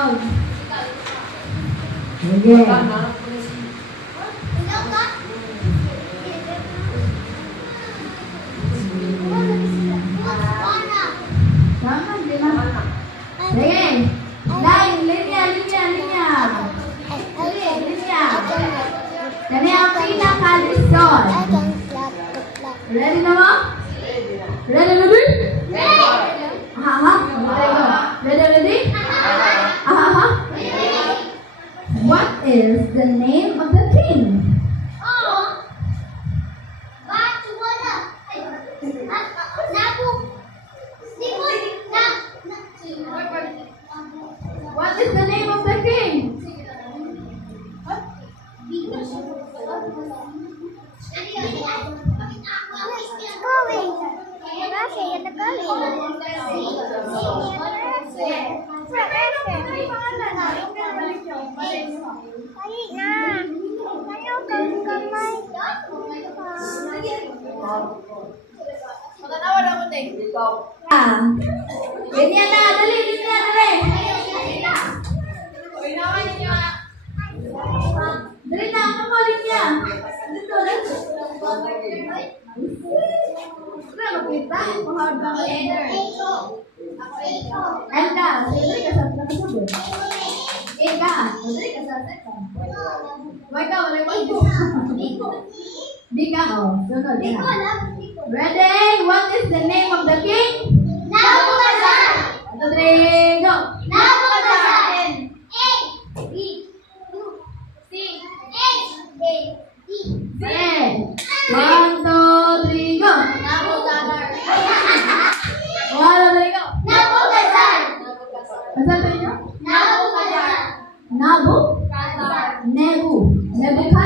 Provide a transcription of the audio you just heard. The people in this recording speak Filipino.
Tagalog. Sige. Tama, di ba? Sige. Line, linya. Linya. Kani ang pinaka-lisod. Ready na mo? Ready? Ready? What is the name of the king? What is the name of the king? Ganyan na, dali. Dali na, kamalin niya. Dito. Ano kita? Mahal ba ang letter? Enda, dali ka sa pagkakulo. Ika, dali ka sa second. Wala mo. Bika, sunod na. Ready? What is the name of the king? Nabucodonosor. 1, 2, 3, go! Nabucodonosor. Ready? 1, 2, 3, go! Wala na go! Nabucodonosor. Ano sabi niyo? Nabucodonosor. Nebu? Nebuchadnezzar.